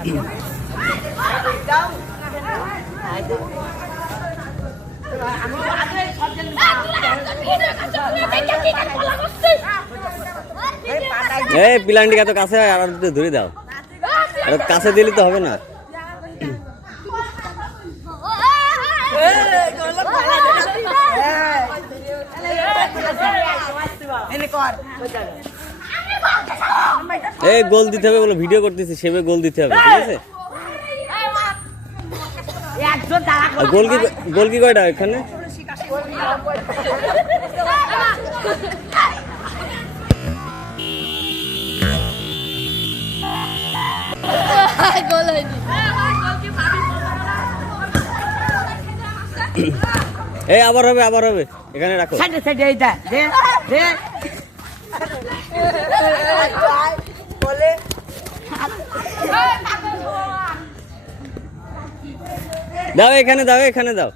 এই প্লান্টিকা তো কাছে আর ধরে দাও, কাছে দিলে তো হবে না। এই গোল দিতে হবে, বলো ভিডিও করতেছি, সেভাবে গোল দিতে হবে, ঠিক আছে? গোল কি কয়টা এখানে? এই আবার হবে, আবার হবে, এখানে রাখো। দাও এখানে, দাও এখানে, দাও।